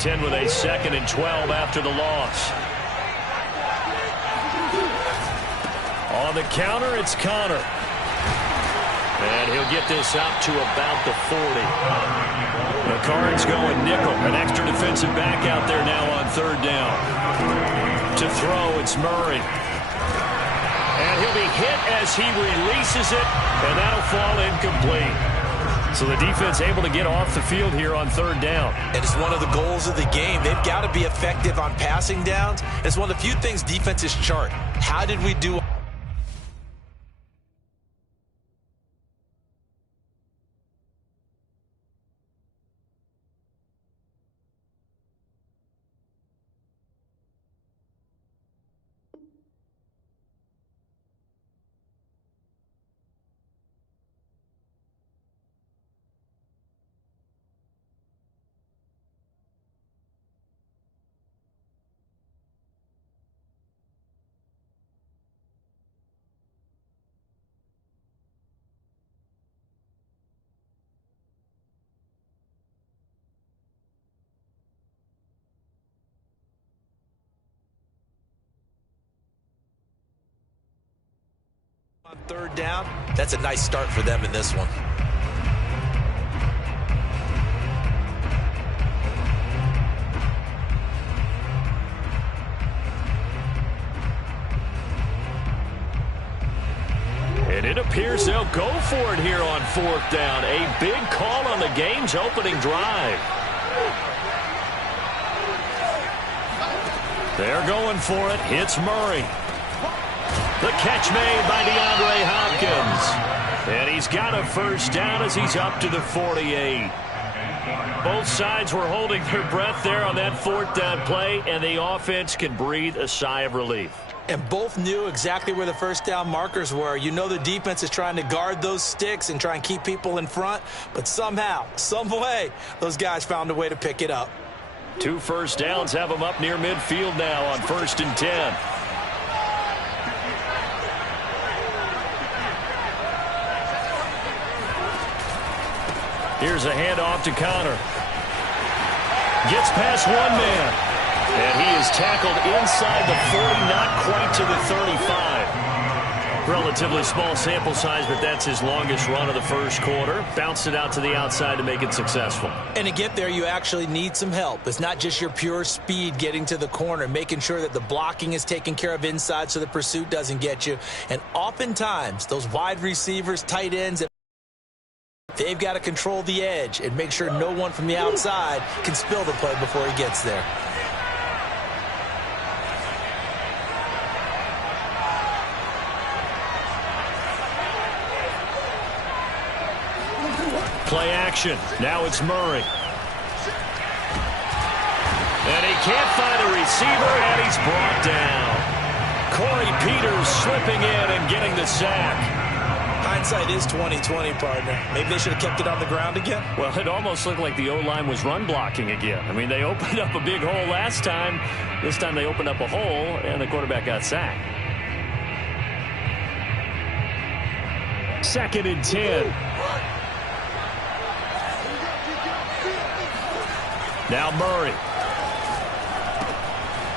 contend with a 2nd and 12 after the loss. On the counter, it's Connor. And he'll get this out to about the 40. The Cards going nickel. An extra defensive back out there now on 3rd down. To throw, it's Murray. And he'll be hit as he releases it, and that'll fall incomplete. So the defense able to get off the field here on 3rd down. And it's one of the goals of the game. They've got to be effective on passing downs. It's one of the few things defenses chart. How did we do? On 3rd down, that's a nice start for them in this one. And it appears they'll go for it here on 4th down. A big call on the game's opening drive. They're going for it. It's Murray. The catch made by DeAndre Hopkins. And he's got a 1st down as he's up to the 48. Both sides were holding their breath there on that 4th down play, and the offense can breathe a sigh of relief. And both knew exactly where the 1st down markers were. You know the defense is trying to guard those sticks and try and keep people in front, but somehow, some way, those guys found a way to pick it up. 2 1st downs have them up near midfield now on 1st and 10. Here's a handoff to Connor. Gets past one man. And he is tackled inside the 40, not quite to the 35. Relatively small sample size, but that's his longest run of the 1st quarter. Bounced it out to the outside to make it successful. And to get there, you actually need some help. It's not just your pure speed getting to the corner, making sure that the blocking is taken care of inside so the pursuit doesn't get you. And oftentimes, those wide receivers, tight ends, they've got to control the edge and make sure no one from the outside can spill the play before he gets there. Play action. Now it's Murray. And he can't find a receiver, and he's brought down. Corey Peters slipping in and getting the sack. Hindsight is 20/20, partner. Maybe they should have kept it on the ground again. Well, it almost looked like the O-line was run blocking again. I mean, they opened up a big hole last time. This time they opened up a hole, and the quarterback got sacked. 2nd and 10. Now Murray.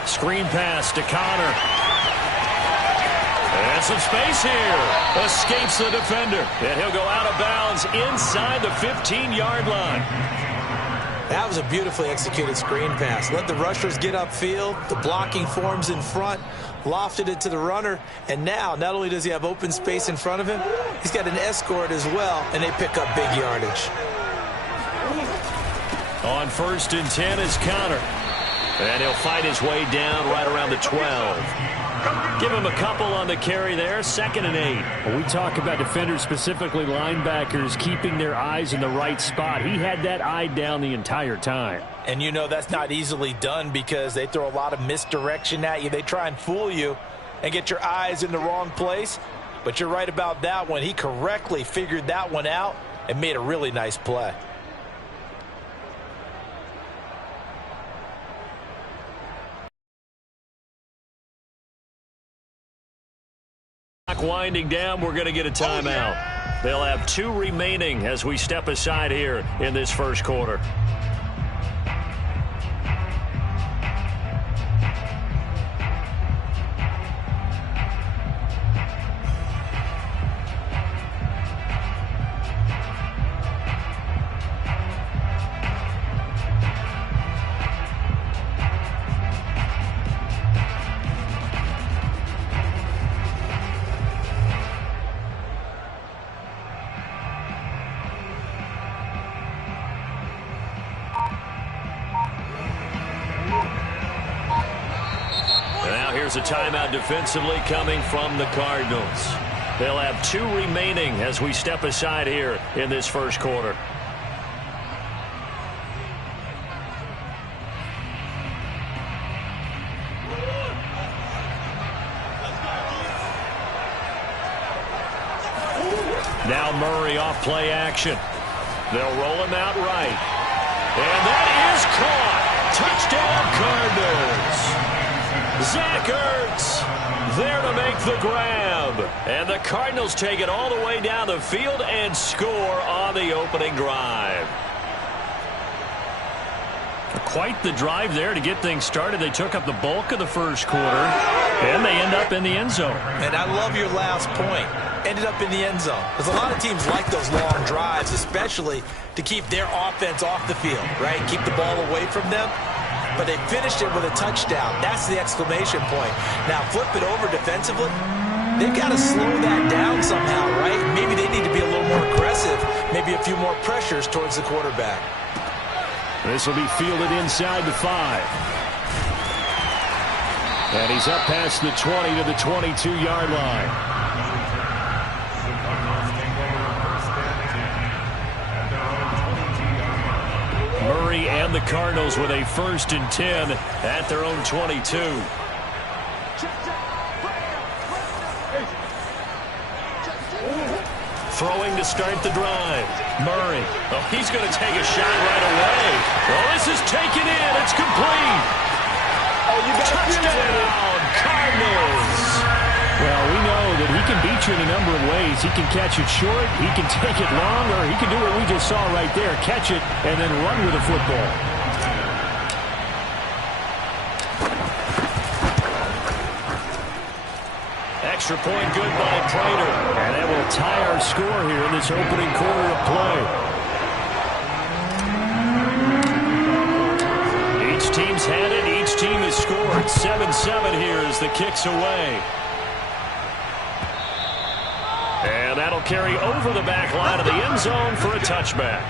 Screen pass to Connor. And some space here. Escapes the defender. And he'll go out of bounds inside the 15-yard line. That was a beautifully executed screen pass. Let the rushers get upfield. The blocking forms in front. Lofted it to the runner. And now, not only does he have open space in front of him, he's got an escort as well, and they pick up big yardage. On 1st and 10 is Connor. And he'll fight his way down right around the 12. Give him a couple on the carry there. 2nd and 8. When we talk about defenders, specifically linebackers, keeping their eyes in the right spot. He had that eye down the entire time. And you know that's not easily done because they throw a lot of misdirection at you. They try and fool you and get your eyes in the wrong place. But you're right about that one. He correctly figured that one out and made a really nice play. Winding down, we're going to get a timeout. They'll have 2 remaining as we step aside here in this 1st quarter. there's a timeout defensively coming from the Cardinals. They'll have 2 remaining as we step aside here in this first quarter. Now Murray off play action. They'll roll him out right. And that is caught. Touchdown Cardinals. Zach Ertz there to make the grab. And the Cardinals take it all the way down the field and score on the opening drive. Quite the drive there to get things started. They took up the bulk of the first quarter, and they end up in the end zone. And I love your last point. Ended up in the end zone. Because a lot of teams like those long drives, especially to keep their offense off the field, right? Keep the ball away from them. But they finished it with a touchdown. That's the exclamation point. Now flip it over defensively. They've got to slow that down somehow, right? Maybe they need to be a little more aggressive. Maybe a few more pressures towards the quarterback. This will be fielded inside the 5. And he's up past the 20 to the 22-yard line. Murray and the Cardinals with a 1st and 10 at their own 22. Throwing to start the drive. Murray. Oh, he's going to take a shot right away. Well, this is taken in. It's complete. Touchdown, Cardinals. Well, we know that he can beat you in a number of ways. He can catch it short, he can take it long, or he can do what we just saw right there, catch it and then run with the football. Extra point good by Prater. And that will tie our score here in this opening quarter of play. Each team's had it. Each team has scored. 7-7 here as the kick's away. And that'll carry over the back line of the end zone for a touchback.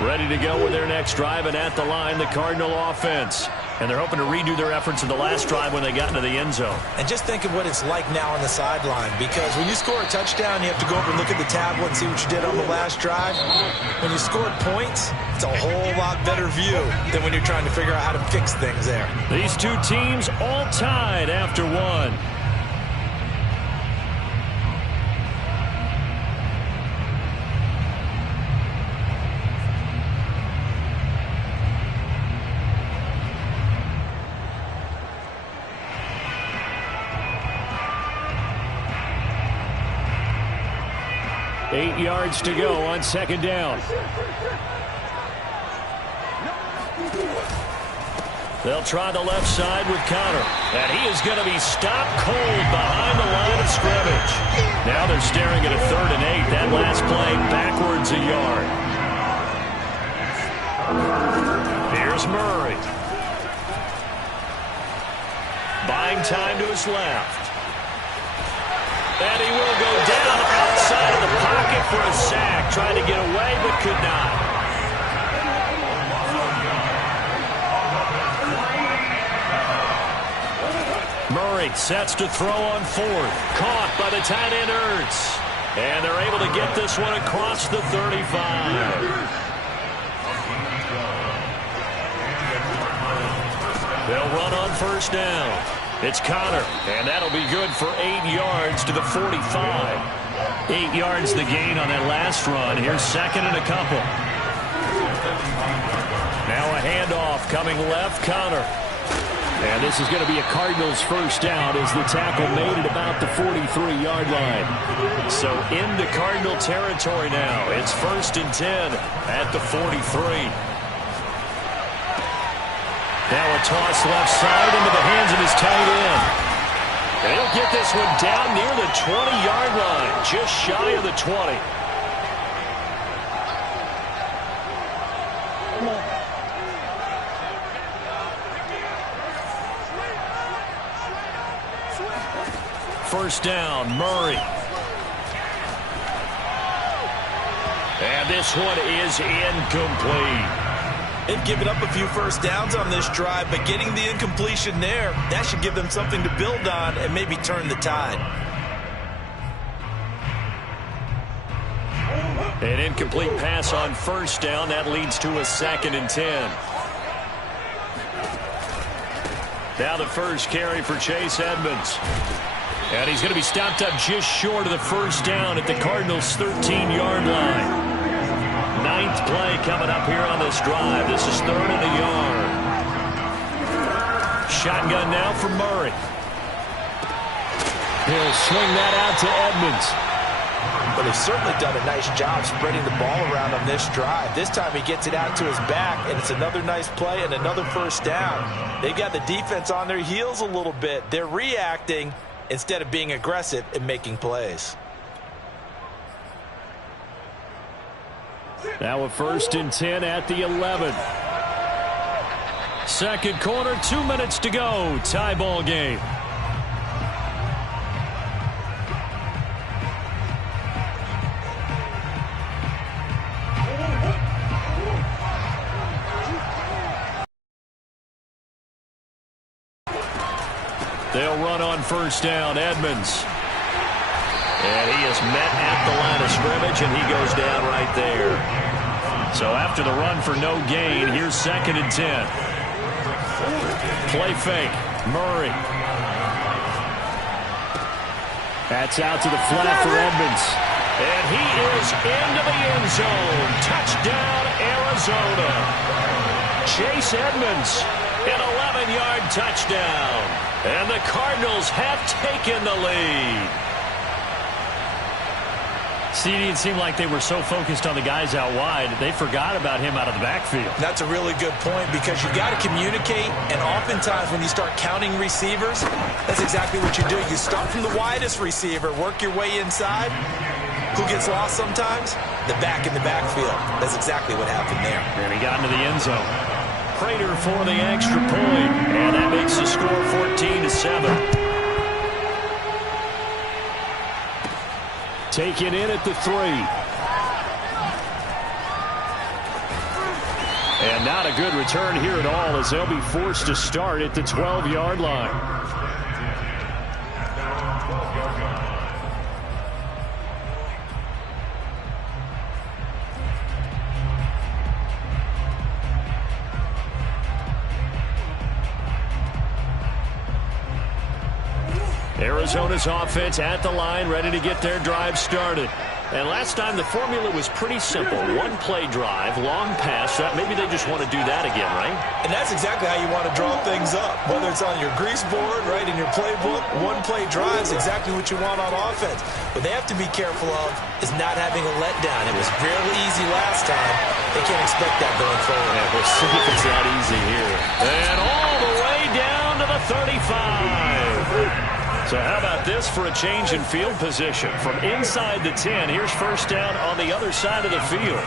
Ready to go with their next drive, and at the line, the Cardinal offense. And they're hoping to redo their efforts in the last drive when they got into the end zone. And just think of what it's like now on the sideline, because when you score a touchdown, you have to go over and look at the tablet and see what you did on the last drive. When you scored points, it's a whole lot better view than when you're trying to figure out how to fix things there. These two teams all tied after one. Eight yards to go on second down. They'll try the left side with Connor. And he is going to be stopped cold behind the line of scrimmage. Now they're staring at a 3rd and 8. That last play backwards a yard. Here's Murray. Buying time to his left. And he will go down outside of the pocket for a sack. Trying to get away, but could not. Murray sets to throw on 4th. Caught by the tight end Ertz. And they're able to get this one across the 35. They'll run on 1st down. It's Connor, and that'll be good for 8 yards to the 45. 8 yards the gain on that last run. Here's 2nd and a couple. Now a handoff coming left, Connor. And this is going to be a Cardinals 1st down as the tackle made at about the 43-yard line. So into Cardinal territory now. It's 1st and 10 at the 43. Now a toss left side into the hands of his tight end. And he'll get this one down near the 20-yard line, just shy of the 20. first down. Murray. And this one is incomplete. They've given up a few first downs on this drive, but getting the incompletion there, that should give them something to build on and maybe turn the tide. An incomplete pass on first down. That leads to a 2nd and 10. Now the first carry for Chase Edmonds. And he's going to be stopped up just short of the first down at the Cardinals' 13-yard line. 9th play coming up here on this drive. This is 3rd and a yard. Shotgun now for Murray. He'll swing that out to Edmonds. But they've certainly done a nice job spreading the ball around on this drive. This time he gets it out to his back, and it's another nice play and another first down. They've got the defense on their heels a little bit. They're reacting instead of being aggressive and making plays. Now a 1st and 10 at the 11. Second quarter, 2 minutes to go. Tie ball game. They'll run on first down. Edmonds. And he is met at the line of scrimmage, and he goes down right there. So after the run for no gain, here's 2nd and 10. Play fake. Murray. That's out to the flat for Edmonds. And he is into the end zone. Touchdown, Arizona. Chase Edmonds, an 11-yard touchdown. And the Cardinals have taken the lead. CD, it seemed like they were so focused on the guys out wide, they forgot about him out of the backfield. That's a really good point because you got to communicate, and oftentimes when you start counting receivers, that's exactly what you do. You start from the widest receiver, work your way inside. Who gets lost sometimes? The back in the backfield. That's exactly what happened there. And he got into the end zone. Prater for the extra point, and that makes the score 14-7. Taken in at the 3. And not a good return here at all as they'll be forced to start at the 12-yard line. Arizona's offense at the line, ready to get their drive started. And last time the formula was pretty simple. One-play drive, long pass. Maybe they just want to do that again, right? And that's exactly how you want to draw things up. Whether it's on your grease board, right, in your playbook, one-play drive is exactly what you want on offense. What they have to be careful of is not having a letdown. It was fairly easy last time. They can't expect that going forward. Yeah, we'll see if it's that easy here. And all the way down to the 35. So how about this for a change in field position? From inside the 10, here's first down on the other side of the field.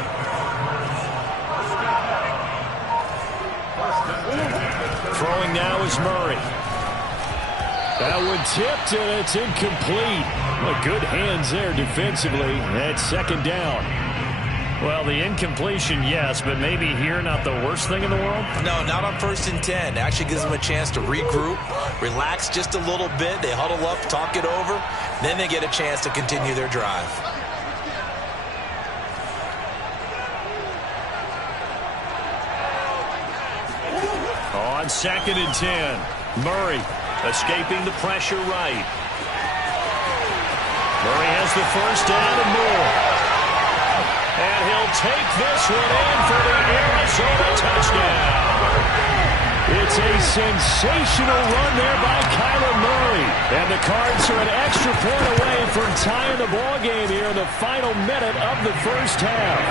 Throwing now is Murray. That one tipped, and it's incomplete. Well, good hands there defensively. That's 2nd down. Well, the incompletion, yes, but maybe here not the worst thing in the world? No, not on 1st and 10. It actually gives them a chance to regroup, relax just a little bit. They huddle up, talk it over. Then they get a chance to continue their drive. On 2nd and 10, Murray escaping the pressure right. Murray has the first down and more. And he'll take this one in for the Arizona touchdown. It's a sensational run there by Kyler Murray. And the Cards are an extra point away from tying the ball game here in the final minute of the first half.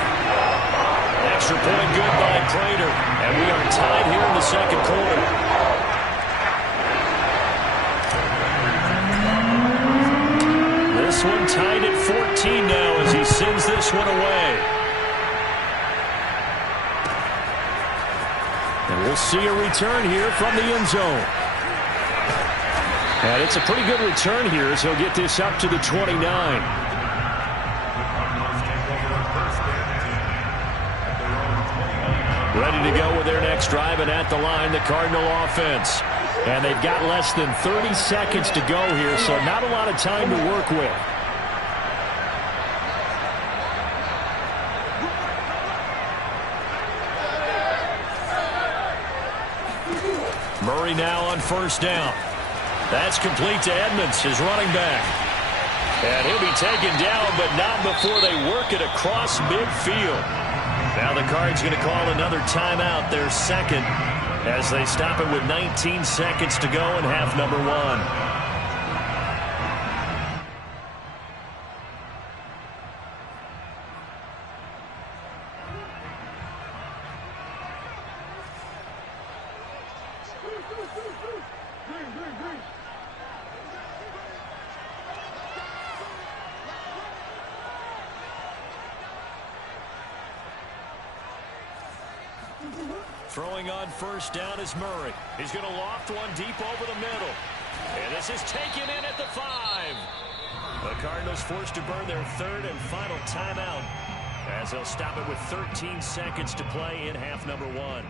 Extra point good by Prater. And we are tied here in the second quarter. This one tied at 14 now as he sends this one away. And we'll see a return here from the end zone. And it's a pretty good return here as he'll get this up to the 29. Ready to go with their next drive, and at the line, the Cardinal offense. And they've got less than 30 seconds to go here, so not a lot of time to work with. Murray now on first down. That's complete to Edmonds, his running back. And he'll be taken down, but not before they work it across midfield. Now the Cards going to call another timeout, their second, as they stop it with 19 seconds to go in half number one. Throwing on first down is Murray. He's going to loft one deep over the middle. And this is taken in at the 5. The Cardinals forced to burn their third and final timeout as they'll stop it with 13 seconds to play in half number one.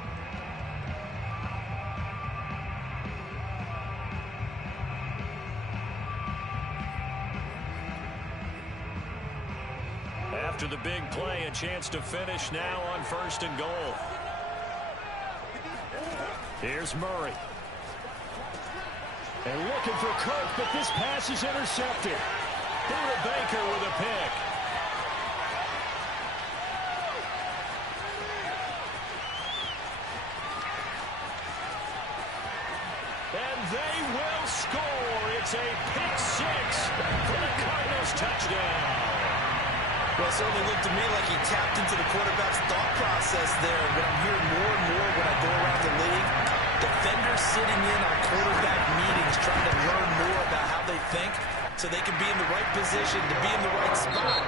After the big play, a chance to finish now on first and goal. Here's Murray. And looking for Kirk, but this pass is intercepted. Buda Baker with a pick. And they will score. It's a pick 6 for the Cardinals touchdown. Well, it certainly looked to me like he tapped into the quarterback's thought process there. But I'm hearing more and more when I go around the league, defenders sitting in on quarterback meetings trying to learn more about how they think so they can be in the right position to be in the right spot,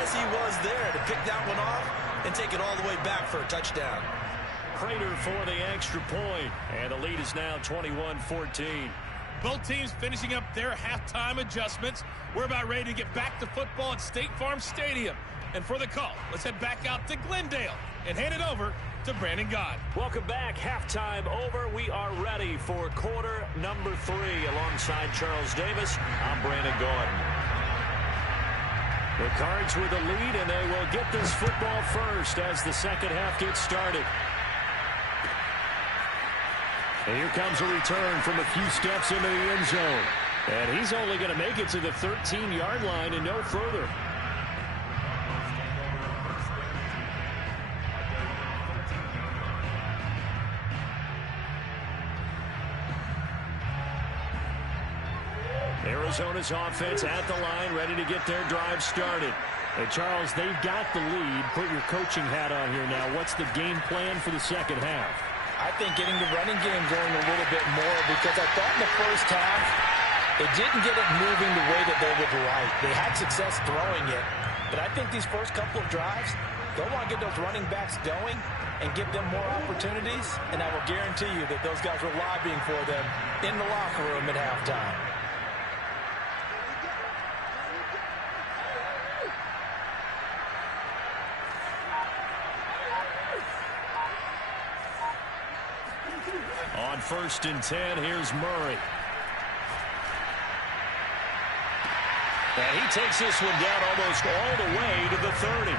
as he was there to pick that one off and take it all the way back for a touchdown. Prater for the extra point, and the lead is now 21-14. Both teams finishing up their halftime adjustments. We're about ready to get back to football at State Farm Stadium. And for the call, let's head back out to Glendale and hand it over to Brandon Gaudin. Welcome back. Halftime over. We are ready for quarter number 3. Alongside Charles Davis, I'm Brandon Gaudin. The Cards with the lead, and they will get this football first as the second half gets started. And here comes a return from a few steps into the end zone. And he's only going to make it to the 13-yard line and no further. Arizona's offense at the line, ready to get their drive started. Hey, Charles, they've got the lead. Put your coaching hat on here now. What's the game plan for the second half? I think getting the running game going a little bit more, because I thought in the first half they didn't get it moving the way that they would like. They had success throwing it, but I think these first couple of drives, they'll want to get those running backs going and give them more opportunities, and I will guarantee you that those guys were lobbying for them in the locker room at halftime. On first and 10, here's Murray. And he takes this one down almost all the way to the 30.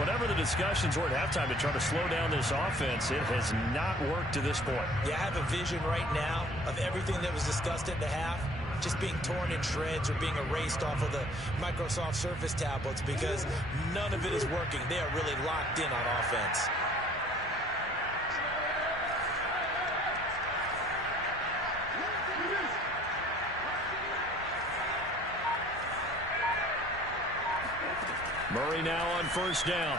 Whatever the discussions were at halftime to try to slow down this offense, it has not worked to this point. Yeah, I have a vision right now of everything that was discussed at the half just being torn in shreds or being erased off of the Microsoft Surface tablets, because none of it is working. They are really locked in on offense. Murray now on first down.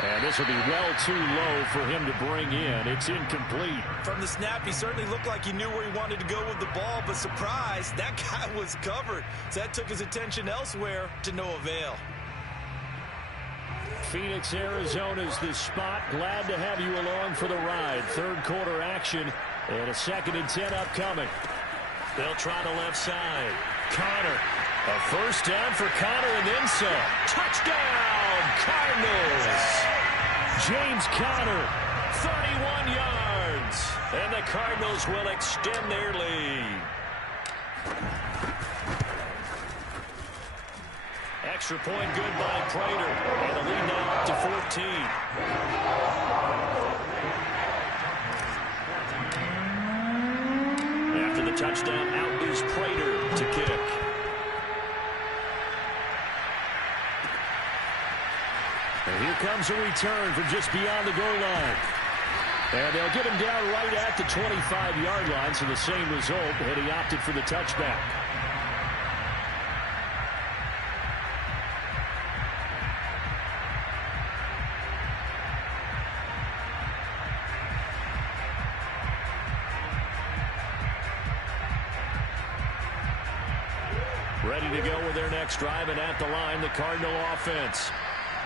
And this will be well too low for him to bring in. It's incomplete. From the snap, he certainly looked like he knew where he wanted to go with the ball, but surprise, that guy was covered. So that took his attention elsewhere to no avail. Phoenix, Arizona's the spot. Glad to have you along for the ride. Third quarter action And a 2nd and 10 upcoming. They'll try the left side. Connor. A first down for Connor and then some. Touchdown, Cardinals. James Conner. 31 yards. And the Cardinals will extend their lead. Extra point good by Prater. And the lead now up to 14. After the touchdown, out is Prater to kick. And here comes a return from just beyond the goal line. And they'll get him down right at the 25-yard line, so the same result, and he opted for the touchback. Ready to go with their next drive, and at the line, the Cardinal offense.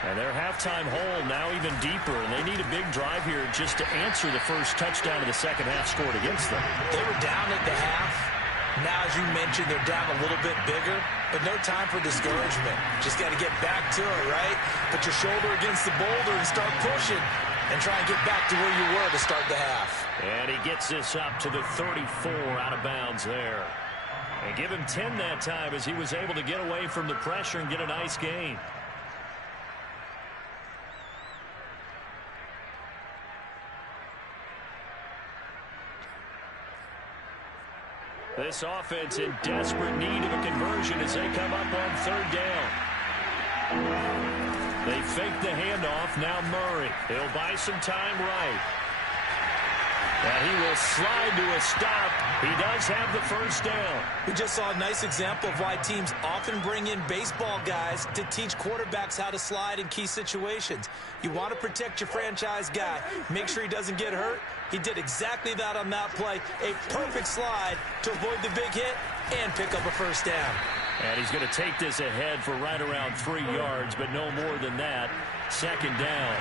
And their halftime hole now even deeper, and they need a big drive here just to answer the first touchdown of the second half scored against them. They were down at the half. Now, as you mentioned, they're down a little bit bigger, but no time for discouragement. Just got to get back to it, right? Put your shoulder against the boulder and start pushing and try and get back to where you were to start the half. And he gets this up to the 34 out of bounds there. And give him 10 that time as he was able to get away from the pressure and get a nice gain. This offense in desperate need of a conversion as they come up on 3rd down. They fake the handoff. Now Murray. He'll buy some time right. And he will slide to a stop. He does have the first down. We just saw a nice example of why teams often bring in baseball guys to teach quarterbacks how to slide in key situations. You want to protect your franchise guy. Make sure he doesn't get hurt. He did exactly that on that play. A perfect slide to avoid the big hit and pick up a first down. And he's going to take this ahead for right around 3 yards, but no more than that. 2nd down.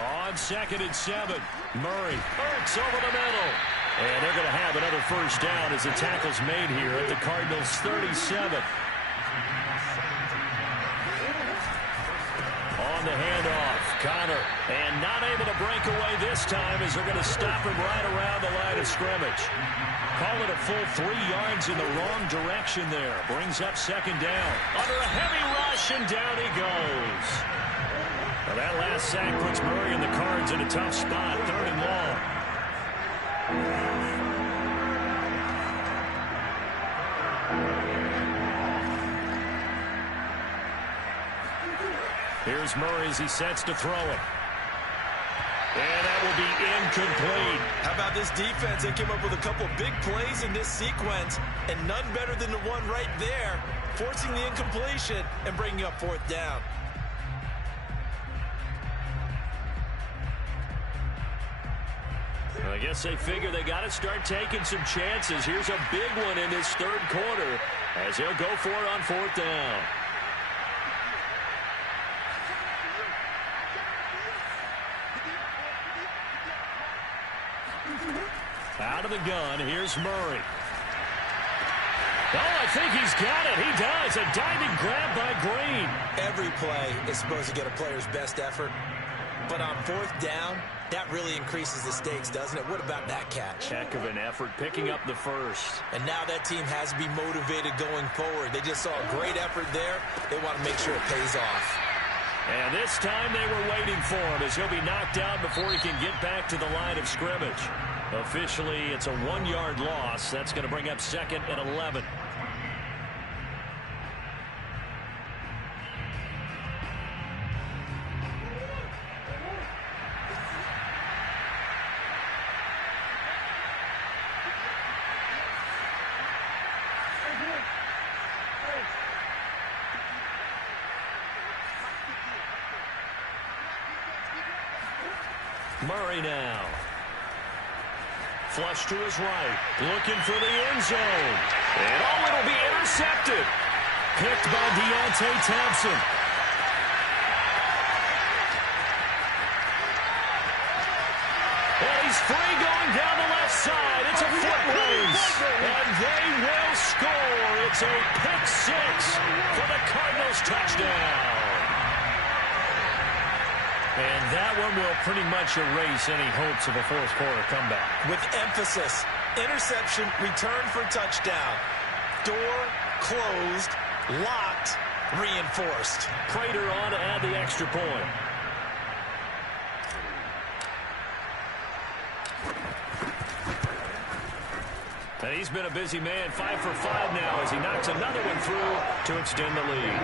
On 2nd and 7, Murray hurts over the middle. And they're going to have another first down as the tackle's made here at the Cardinals' 37. On the handoff, Connor. And not able to break away this time as they're going to stop him right around the line of scrimmage. Call it a full 3 yards in the wrong direction there. Brings up 2nd down. Under a heavy rush, and down he goes. Now that last sack puts Murray and the Cards in a tough spot. 3rd and long. Here's Murray as he sets to throw it. And that will be incomplete. How about this defense? They came up with a couple big plays in this sequence, and none better than the one right there, forcing the incompletion and bringing up 4th down. I guess they figure they got to start taking some chances. Here's a big one in this 3rd quarter as they'll go for it on 4th down. Out of the gun, here's Murray. Oh, I think he's got it. He does. A diving grab by Green. Every play is supposed to get a player's best effort. But on 4th down, that really increases the stakes, doesn't it? What about that catch? Heck of an effort, picking up the first. And now that team has to be motivated going forward. They just saw a great effort there. They want to make sure it pays off. And this time they were waiting for him as he'll be knocked down before he can get back to the line of scrimmage. Officially, it's a 1-yard loss. That's going to bring up 2nd and 11. Murray now. Flush to his right. Looking for the end zone. And it'll be intercepted. Picked by Deontay Thompson. And he's free going down the left side. It's a foot race. And they will score. It's a pick six for the Cardinals touchdown. And that one will pretty much erase any hopes of a fourth quarter comeback. With emphasis, interception, return for touchdown. Door closed, locked, reinforced. Prater on to add the extra point. And he's been a busy man, 5 for 5 now as he knocks another one through to extend the lead.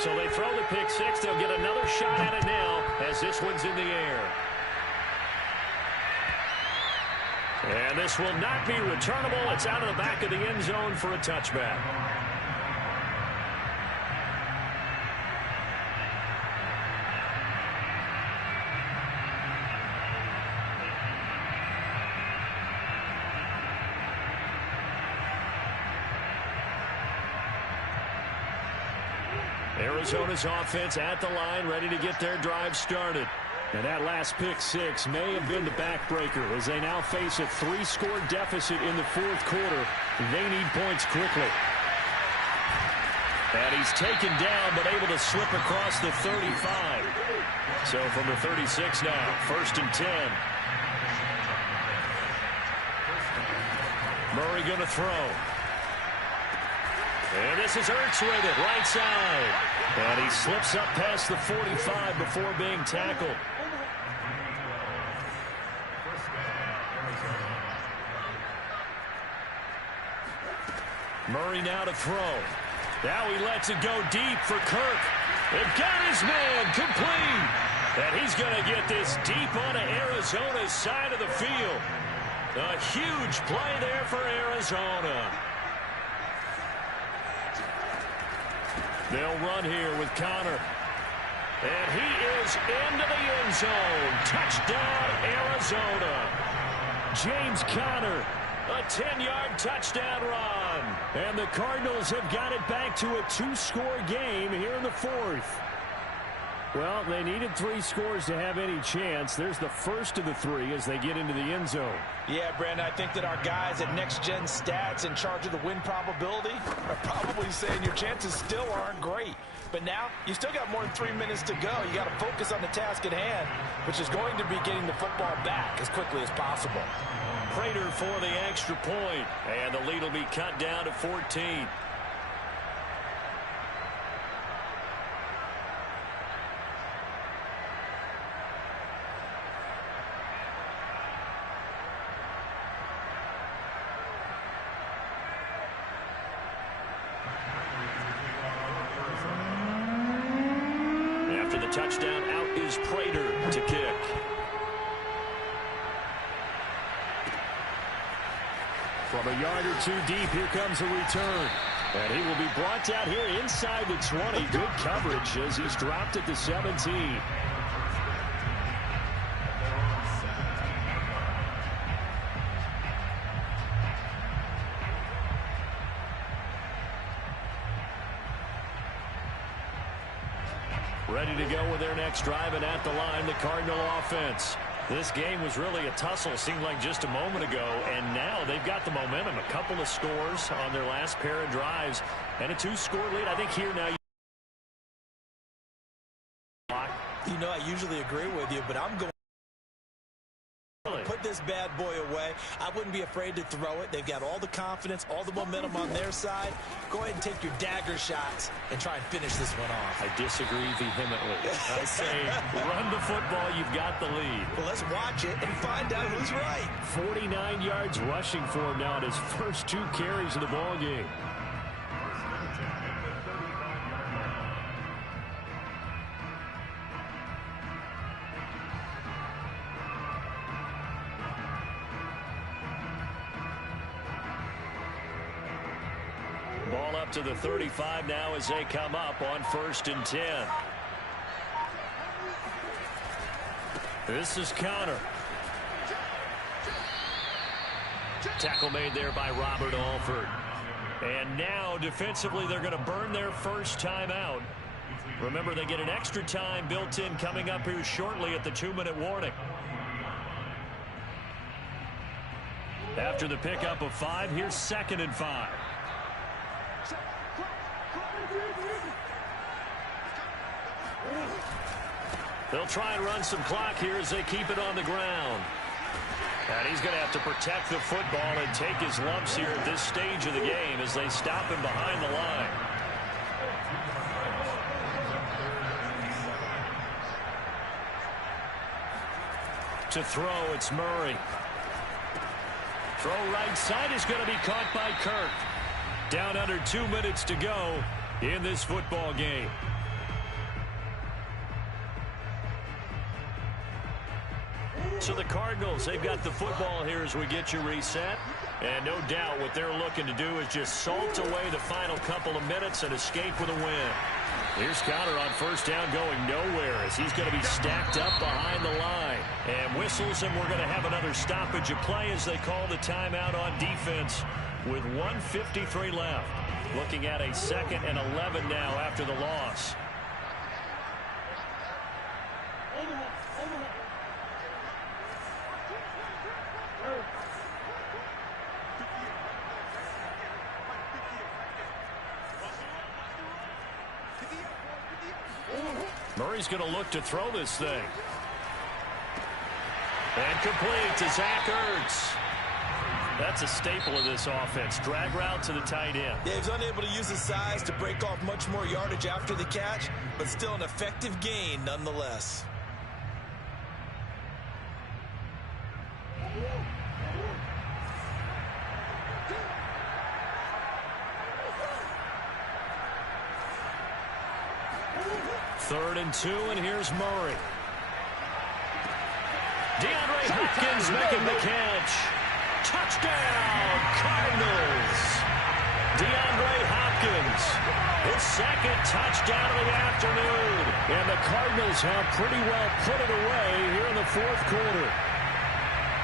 So they throw the pick six. They'll get another shot at it now as this one's in the air. And this will not be returnable. It's out of the back of the end zone for a touchback. Arizona's offense at the line, ready to get their drive started. And that last pick six may have been the backbreaker as they now face a 3-score deficit in the fourth quarter. They need points quickly. And he's taken down but able to slip across the 35. So from the 36 now, 1st and 10. Murray going to throw. And this is Ertz with it, right side. And he slips up past the 45 before being tackled. Murray now to throw. Now he lets it go deep for Kirk. They've got his man complete. And he's going to get this deep onto Arizona's side of the field. A huge play there for Arizona. They'll run here with Connor. And he is into the end zone. Touchdown, Arizona. James Conner, a 10-yard touchdown run. And the Cardinals have got it back to a 2-score game here in the fourth. Well, they needed 3 scores to have any chance. There's the first of the 3 as they get into the end zone. Yeah, Brandon, I think that our guys at Next Gen Stats in charge of the win probability are probably saying your chances still aren't great. But now, you still got more than 3 minutes to go. You got to focus on the task at hand, which is going to be getting the football back as quickly as possible. Prater for the extra point, and the lead will be cut down to 14. After the touchdown, out is Prater to kick. From a yard or 2 deep, here comes a return. And he will be brought down here inside the 20. Good coverage as he's dropped at the 17. Ready to go with their next drive, and at the line, the Cardinal offense. This game was really a tussle, seemed like just a moment ago, and now they've got the momentum. A couple of scores on their last pair of drives, and a 2-score lead. I think here now. You know, I usually agree with you, but I'm going to put this bad boy away. I wouldn't be afraid to throw it. They've got all the confidence, all the momentum on their side. Go ahead and take your dagger shots and try and finish this one off. I disagree vehemently. I say run the football. You've got the lead. Well, let's watch it and find out who's right. 49 yards rushing for him now in his first 2 carries of the ball game. Ball up to the 35 now as they come up on 1st and 10. This is Connor. Tackle made there by Robert Alford. And now defensively they're going to burn their first timeout. Remember, they get an extra time built in coming up here shortly at the 2-minute warning. After the pickup of 5, here's 2nd and 5. They'll try and run some clock here as they keep it on the ground. And he's going to have to protect the football and take his lumps here at this stage of the game as they stop him behind the line. To throw, it's Murray. Throw right side is going to be caught by Kirk. Down under 2 minutes to go in this football game. So the Cardinals, they've got the football here as we get you reset. And no doubt what they're looking to do is just salt away the final couple of minutes and escape with a win. Here's Connor on 1st down going nowhere as he's going to be stacked up behind the line. And whistles, and we're going to have another stoppage of play as they call the timeout on defense with 1:53 left. Looking at a 2nd and 11 now after the loss. Murray's going to look to throw this thing. And complete to Zach Ertz. That's a staple of this offense. Drag route to the tight end. Yeah, he's unable to use his size to break off much more yardage after the catch, but still an effective gain nonetheless. Third and 2, and here's Murray. DeAndre Hopkins making the catch. Touchdown, Cardinals. DeAndre Hopkins, his 2nd touchdown of the afternoon. And the Cardinals have pretty well put it away here in the 4th quarter.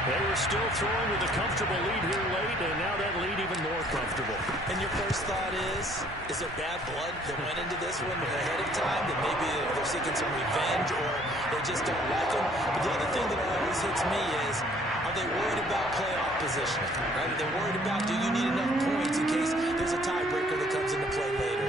They were still throwing with a comfortable lead here late, and now that lead even more comfortable. And your first thought is there bad blood that went into this one ahead of time? That maybe they're seeking some revenge or they just don't like him? But the other thing that always hits me is, are they worried about playoff positioning? Right? Are they worried about, do you need enough points in case there's a tiebreaker that comes into play later?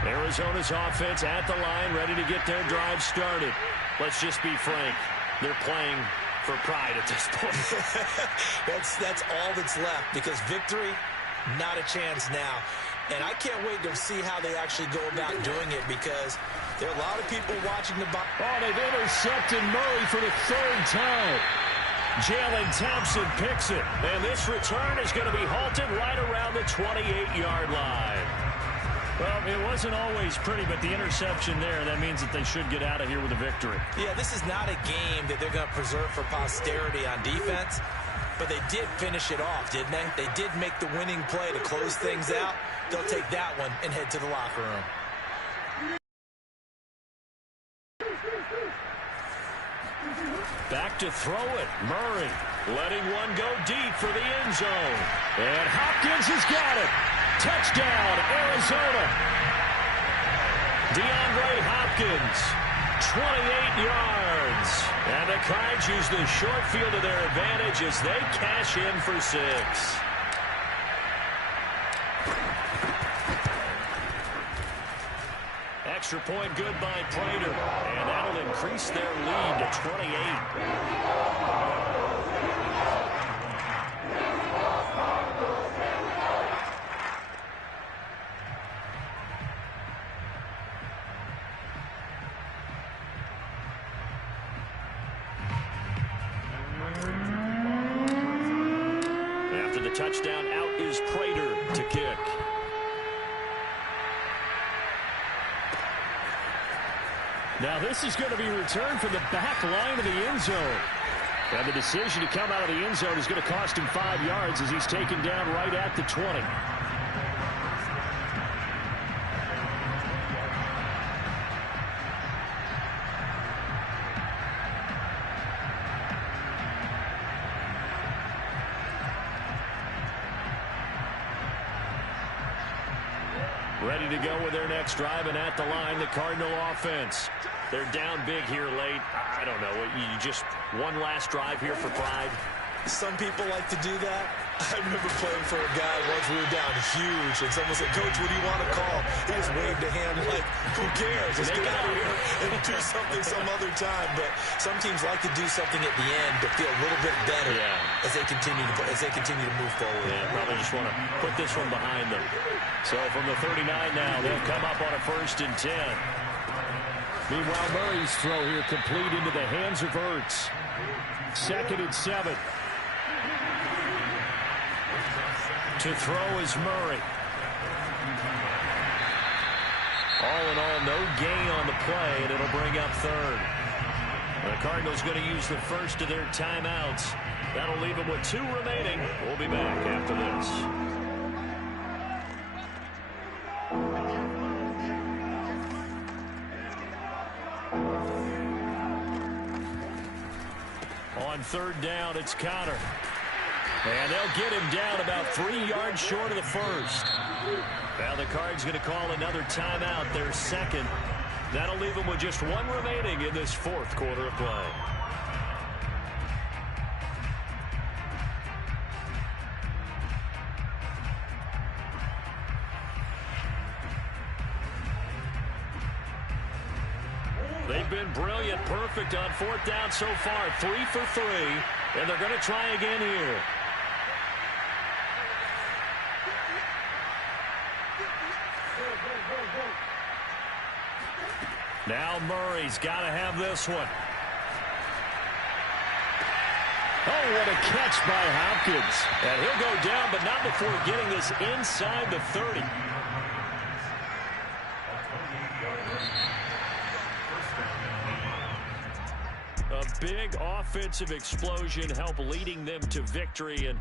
Arizona's offense at the line, ready to get their drive started. Let's just be frank. They're playing for pride at this point. That's all that's left, because victory, not a chance now. And I can't wait to see how they actually go about doing it, because there are a lot of people watching the box. Oh, they've intercepted Murray for the 3rd time. Jalen Thompson picks it, and this return is going to be halted right around the 28-yard line. Well, it wasn't always pretty, but the interception there, that means that they should get out of here with a victory. Yeah, this is not a game that they're going to preserve for posterity on defense, but they did finish it off, didn't they? They did make the winning play to close things out. They'll take that one and head to the locker room. Back to throw it. Murray letting one go deep for the end zone. And Hopkins has got it. Touchdown, Arizona. DeAndre Hopkins, 28 yards. And the Cards use the short field to their advantage as they cash in for 6. Extra point good by Prater. And that'll increase their lead to 28. Touchdown, out is Prater to kick. Now this is going to be returned from the back line of the end zone. And the decision to come out of the end zone is going to cost him 5 yards as he's taken down right at the 20. Ready to go with their next drive, and at the line, the Cardinal offense. They're down big here late. I don't know. You just one last drive here for pride. Some people like to do that. I remember playing for a guy once we were down huge, and someone said, "Coach, what do you want to call?" He just waved a hand like, who cares? Let's get out of here and do something some other time. But some teams like to do something at the end to feel a little bit better as they continue to move forward. Yeah, probably just want to put this one behind them. So from the 39 now, they'll come up on a 1st and 10. Meanwhile, Murray's throw here complete into the hands of Ertz. 2nd and 7. To throw is Murray. All in all, no gain on the play, and it'll bring up 3rd. The Cardinals going to use the first of their timeouts. That'll leave them with 2 remaining. We'll be back after this. On 3rd down, it's Connor. And they'll get him down about 3 yards short of the first. Now the Cards going to call another timeout, their 2nd. That'll leave them with just 1 remaining in this 4th quarter of play. They've been brilliant, perfect on 4th down so far. 3 for 3, and they're going to try again here. Now Murray's got to have this one. Oh, what a catch by Hopkins. And he'll go down, but not before getting this inside the 30. A big offensive explosion helped leading them to victory. And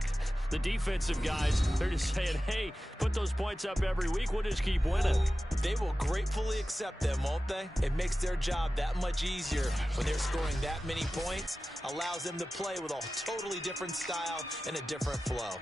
the defensive guys, they're just saying, hey, put those points up every week. We'll just keep winning. They will gratefully accept them, won't they? It makes their job that much easier when they're scoring that many points. Allows them to play with a totally different style and a different flow.